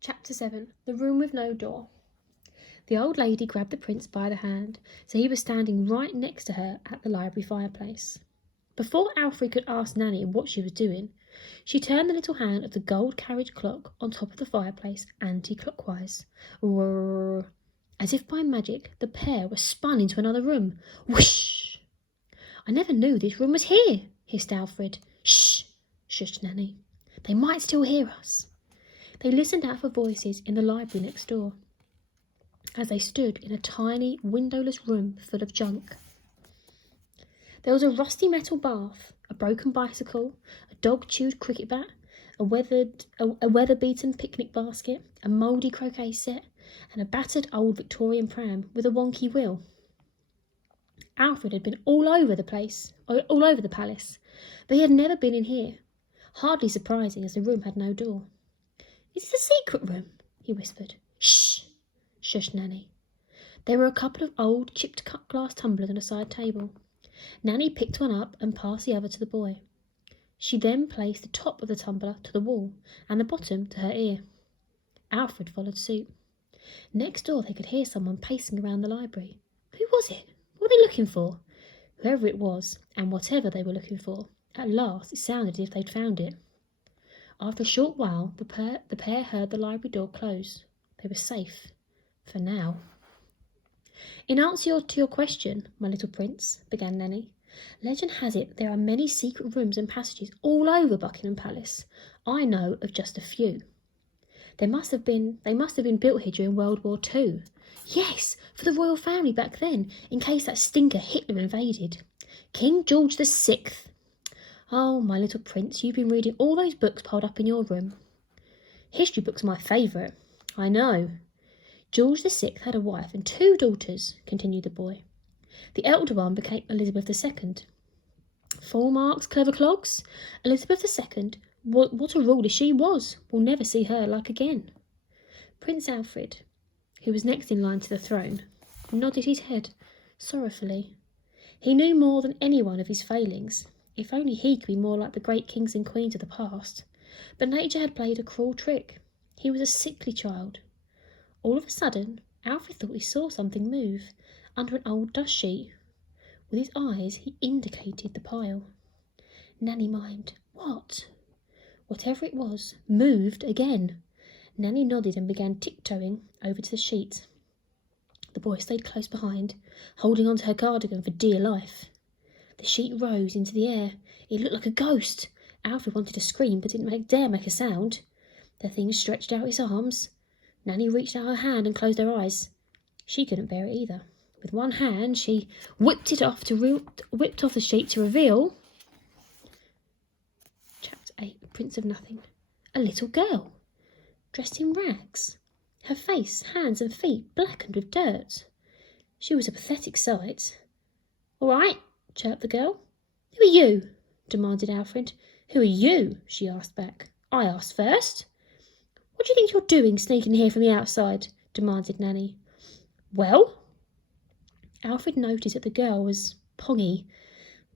Chapter 7 The Room with No Door. The old lady grabbed the prince by the hand, so he was standing right next to her at the library fireplace. Before Alfred could ask Nanny what she was doing, she turned the little hand of the gold carriage clock on top of the fireplace anti-clockwise. Whirr. As if by magic, the pair were spun into another room. Whoosh! I never knew this room was here, hissed Alfred. Shh! Shushed Nanny. They might still hear us. They listened out for voices in the library next door, as they stood in a tiny, windowless room full of junk. There was a rusty metal bath, a broken bicycle, a dog-chewed cricket bat, a weather-beaten picnic basket, a mouldy croquet set, and a battered old Victorian pram with a wonky wheel. Alfred had been all over the palace, but he had never been in here. Hardly surprising, as the room had no door. "Is this a secret room?" he whispered. "Shh!" shushed Nanny. There were a couple of old chipped cut glass tumblers on a side table. Nanny picked one up and passed the other to the boy. She then placed the top of the tumbler to the wall and the bottom to her ear. Alfred followed suit. Next door they could hear someone pacing around the library. Who was it? What were they looking for? Whoever it was, and whatever they were looking for, at last it sounded as if they'd found it. After a short while, the pair heard the library door close. They were safe. For now. "In answer to your question, my little prince," began Nanny, "legend has it there are many secret rooms and passages all over Buckingham Palace. I know of just a few. They must have been built here during World War II. Yes, for the royal family back then, in case that stinker Hitler invaded. King George VI. Oh, my little prince, you've been reading all those books piled up in your room." "History books are my favourite." "I know. George VI had a wife and 2 daughters," continued the boy. "The elder one became Elizabeth II. Full marks, clever clogs. Elizabeth II, what a ruler she was. We'll never see her like again." Prince Alfred, who was next in line to the throne, nodded his head sorrowfully. He knew more than anyone of his failings. If only he could be more like the great kings and queens of the past. But nature had played a cruel trick. He was a sickly child. All of a sudden, Alfred thought he saw something move under an old dust sheet. With his eyes, he indicated the pile. Nanny mimed. What? Whatever it was, moved again. Nanny nodded and began tiptoeing over to the sheet. The boy stayed close behind, holding onto her cardigan for dear life. The sheet rose into the air. It looked like a ghost. Alfred wanted to scream, but didn't dare make a sound. The thing stretched out its arms. Nanny reached out her hand and closed her eyes. She couldn't bear it either. With one hand, she whipped off the sheet to reveal Chapter 8, The Prince of Nothing. A little girl, dressed in rags. Her face, hands and feet blackened with dirt. She was a pathetic sight. "All right," chirped the girl. "Who are you?" demanded Alfred. "Who are you?" she asked back. "I asked first." "What do you think you're doing sneaking here from the outside?" demanded Nanny. "Well?" Alfred noticed that the girl was pongy.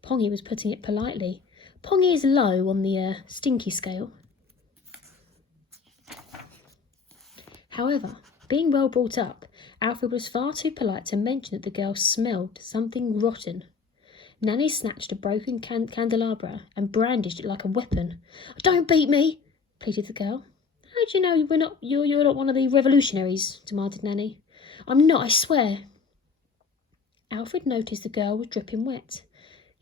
Pongy was putting it politely. Pongy is low on the stinky scale. However, being well brought up, Alfred was far too polite to mention that the girl smelled something rotten. Nanny snatched a broken candelabra and brandished it like a weapon. "Don't beat me," pleaded the girl. "How do you know you're not one of the revolutionaries?" demanded Nanny. "I'm not, I swear." Alfred noticed the girl was dripping wet.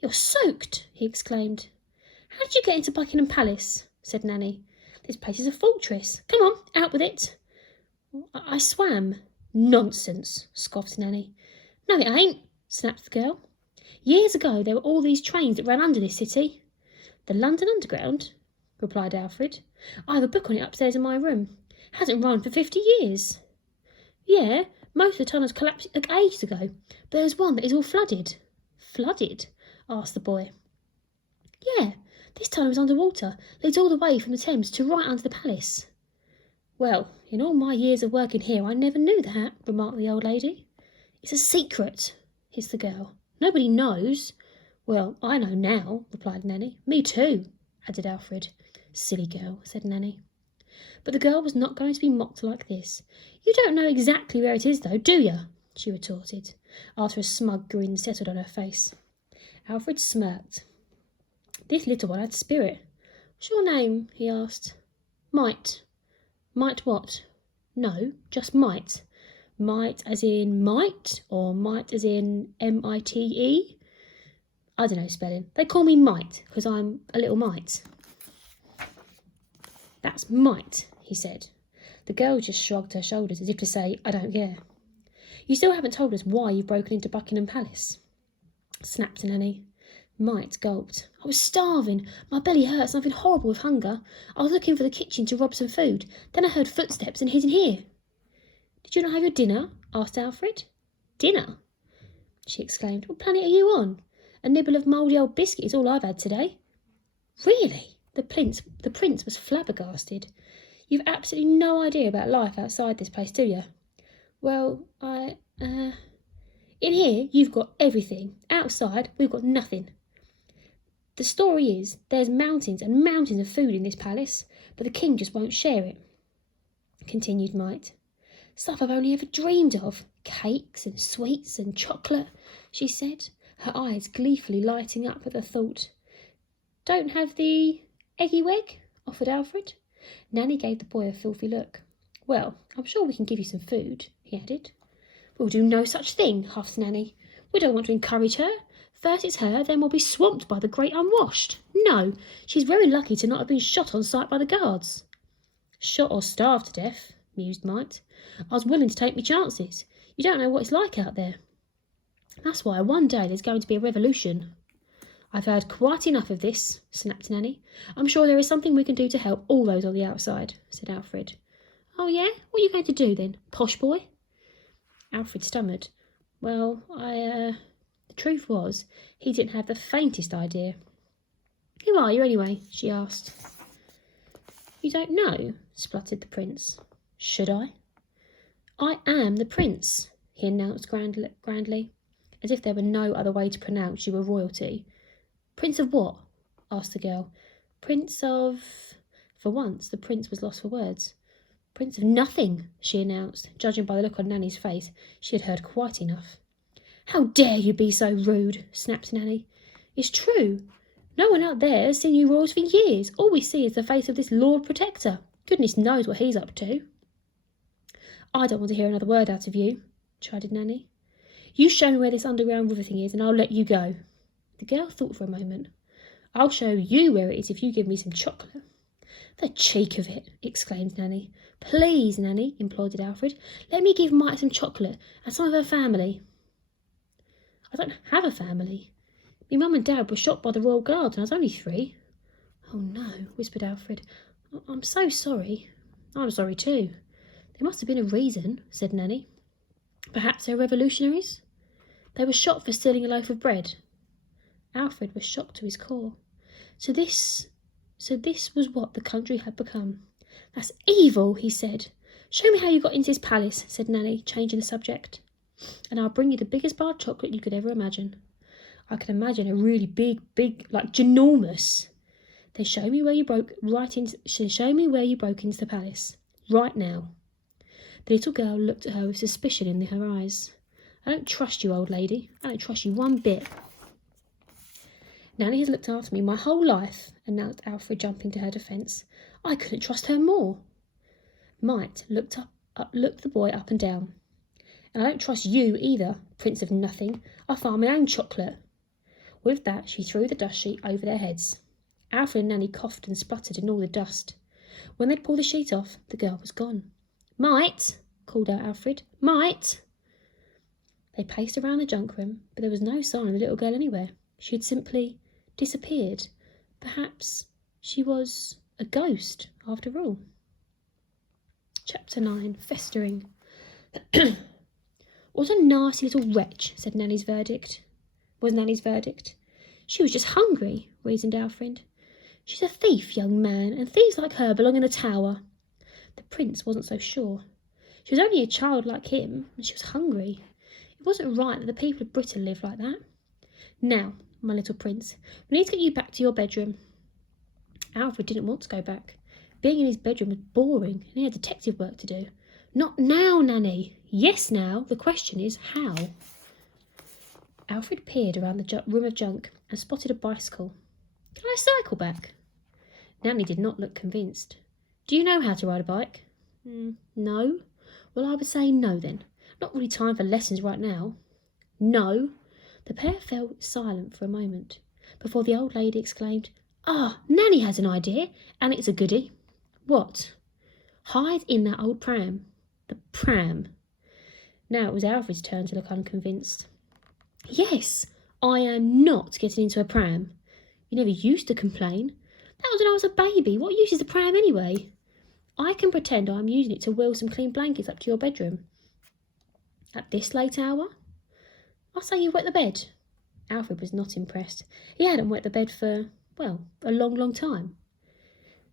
"You're soaked," he exclaimed. "How did you get into Buckingham Palace?" said Nanny. "This place is a fortress. Come on, out with it." I swam." "Nonsense," scoffed Nanny. "No, it ain't," snapped the girl. "Years ago there were all these trains that ran under this city." "The London Underground?" replied Alfred. "I have a book on it upstairs in my room. Hasn't run for 50 years. "Yeah, most of the tunnels collapsed ages ago, but there's one that is all flooded." "Flooded?" asked the boy. "Yeah, this tunnel is underwater, leads all the way from the Thames to right under the palace." "Well, in all my years of working here, I never knew that," remarked the old lady. "It's a secret," hissed the girl. "Nobody knows." "Well, I know now," replied Nanny. "Me too," added Alfred. "Silly girl," said Nanny. But the girl was not going to be mocked like this. "You don't know exactly where it is, though, do you?" she retorted, after a smug grin settled on her face. Alfred smirked. This little one had spirit. "What's your name?" he asked. "Might." "Might what?" "No, just Might. Might as in might, or might as in M-I-T-E? I don't know spelling. They call me Might, because I'm a little mite." "That's Might," he said. The girl just shrugged her shoulders as if to say, "I don't care." "You still haven't told us why you've broken into Buckingham Palace," snapped Nanny. Might gulped. "I was starving. My belly hurt, something horrible with hunger. I was looking for the kitchen to rob some food. Then I heard footsteps and hid in here." "Did you not have your dinner?" asked Alfred. "Dinner?" she exclaimed. "What planet are you on? A nibble of mouldy old biscuit is all I've had today." "Really?" The prince was flabbergasted. "You've absolutely no idea about life outside this place, do you?" "Well, in here you've got everything. Outside we've got nothing. The story is there's mountains and mountains of food in this palace, but the king just won't share it," continued Might. "Stuff I've only ever dreamed of. Cakes and sweets and chocolate," she said, her eyes gleefully lighting up at the thought. "Don't have the eggy wegg?" offered Alfred. Nanny gave the boy a filthy look. "Well, I'm sure we can give you some food," he added. "We'll do no such thing," huffed Nanny. "We don't want to encourage her. First it's her, then we'll be swamped by the great unwashed. No, she's very lucky to not have been shot on sight by the guards." "Shot or starved to death," mused Might. "I was willing to take me chances. You don't know what it's like out there. That's why one day there's going to be a revolution." "I've heard quite enough of this," snapped Nanny. "I'm sure there is something we can do to help all those on the outside," said Alfred. "Oh yeah? What are you going to do then, posh boy?" Alfred stammered. "Well, The truth was, he didn't have the faintest idea. "Who are you anyway?" she asked. "You don't know?" spluttered the prince. "Should I?" "I am the prince," he announced grandly, as if there were no other way to pronounce you were royalty. "Prince of what?" asked the girl. "Prince of..." For once, the prince was lost for words. "Prince of nothing," she announced. Judging by the look on Nanny's face, she had heard quite enough. "How dare you be so rude?" snapped Nanny. "It's true. No one out there has seen you royals for years. All we see is the face of this Lord Protector. Goodness knows what he's up to." "I don't want to hear another word out of you," chided Nanny. "You show me where this underground river thing is and I'll let you go." The girl thought for a moment. "I'll show you where it is if you give me some chocolate." "The cheek of it!" exclaimed Nanny. "Please, Nanny," implored Alfred, "let me give Mike some chocolate and some of her family." "I don't have a family. Me mum and dad were shot by the Royal Guard when I was only 3. "Oh no," whispered Alfred. "I'm so sorry." "I'm sorry too." "There must have been a reason," said Nanny. "Perhaps they're revolutionaries?" "They were shot for stealing a loaf of bread." Alfred was shocked to his core. So this was what the country had become. "That's evil," he said. "Show me how you got into this palace," said Nanny, changing the subject. "And I'll bring you the biggest bar of chocolate you could ever imagine." I can imagine a really big, like ginormous. Then show me where you broke into the palace. Right now." The little girl looked at her with suspicion in her eyes. "I don't trust you, old lady. I don't trust you one bit." "Nanny has looked after me my whole life," announced Alfred, jumping to her defence. "I couldn't trust her more." Might looked the boy up and down. "And I don't trust you either, Prince of Nothing. I farm my own chocolate." With that, she threw the dust sheet over their heads. Alfred and Nanny coughed and spluttered in all the dust. When they'd pulled the sheet off, the girl was gone. "Might!" called out Alfred. "Might!" They paced around the junk room, but there was no sign of the little girl anywhere. She had simply disappeared. Perhaps she was a ghost after all. Chapter 9. Festering. "What a nasty little wretch," was Nanny's verdict. "She was just hungry," reasoned Alfred. "She's a thief, young man, and thieves like her belong in the tower." The prince wasn't so sure. She was only a child like him, and she was hungry. It wasn't right that the people of Britain lived like that. "Now, my little prince, we need to get you back to your bedroom." Alfred didn't want to go back. Being in his bedroom was boring and he had detective work to do. Not now, Nanny. Yes, now. The question is, how? Alfred peered around the room of junk and spotted a bicycle. Can I cycle back? Nanny did not look convinced. Do you know how to ride a bike? No. Well, I would say no then. Not really time for lessons right now. No. The pair fell silent for a moment before the old lady exclaimed, Nanny has an idea, and it's a goodie. What? Hide in that old pram. The pram. Now it was Alfred's turn to look unconvinced. Yes, I am not getting into a pram. You never used to complain. That was when I was a baby. What use is the pram anyway? I can pretend I'm using it to wheel some clean blankets up to your bedroom. At this late hour? I'll say you wet the bed. Alfred was not impressed. He hadn't wet the bed for, well, a long, long time.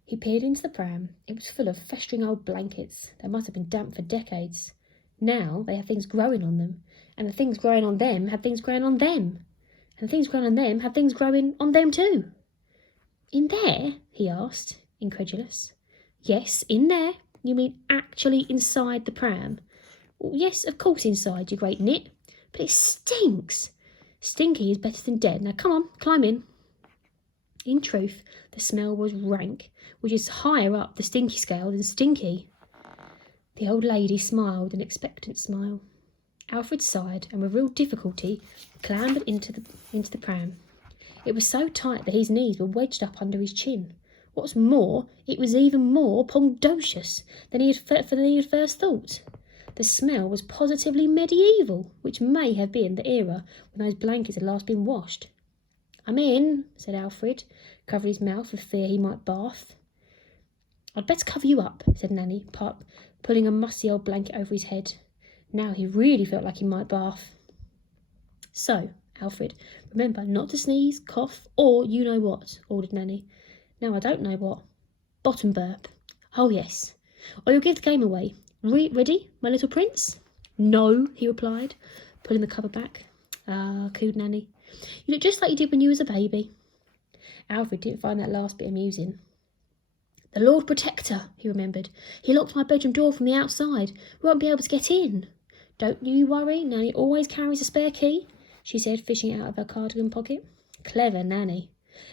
He peered into the pram. It was full of festering old blankets that must have been damp for decades. Now they had things growing on them, and the things growing on them had things growing on them, and the things growing on them had things growing on them too. In there? He asked, incredulous. Yes, in there. You mean actually inside the pram? Well, yes, of course inside, you great nit. But it stinks. Stinky is better than dead. Now come on, climb in. In truth, the smell was rank, which is higher up the stinky scale than stinky. The old lady smiled an expectant smile. Alfred sighed and with real difficulty clambered into the pram. It was so tight that his knees were wedged up under his chin. What's more, it was even more pongdocious than he had first thought. The smell was positively medieval, which may have been the era when those blankets had last been washed. I'm in, said Alfred, covering his mouth for fear he might barf. I'd better cover you up, said Nanny, pulling a musty old blanket over his head. Now he really felt like he might barf. So, Alfred, remember not to sneeze, cough, or you know what, ordered Nanny. Now I don't know what. Bottom burp. Oh, yes. Or you'll give the game away. Ready, my little prince? No, he replied, pulling the cover back. Cooed Nanny. You look just like you did when you was a baby. Alfred didn't find that last bit amusing. The Lord Protector, he remembered. He locked my bedroom door from the outside. We won't be able to get in. Don't you worry, Nanny always carries a spare key, she said, fishing it out of her cardigan pocket. Clever Nanny.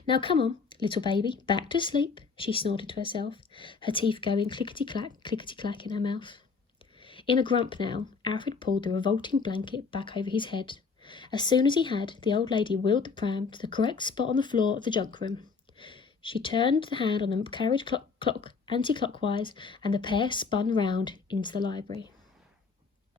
Now come on, little baby, back to sleep, she snorted to herself, her teeth going clickety-clack in her mouth. In a grump now, Alfred pulled the revolting blanket back over his head. As soon as he had, the old lady wheeled the pram to the correct spot on the floor of the junk room. She turned the hand on the carriage clock anti-clockwise, and the pair spun round into the library.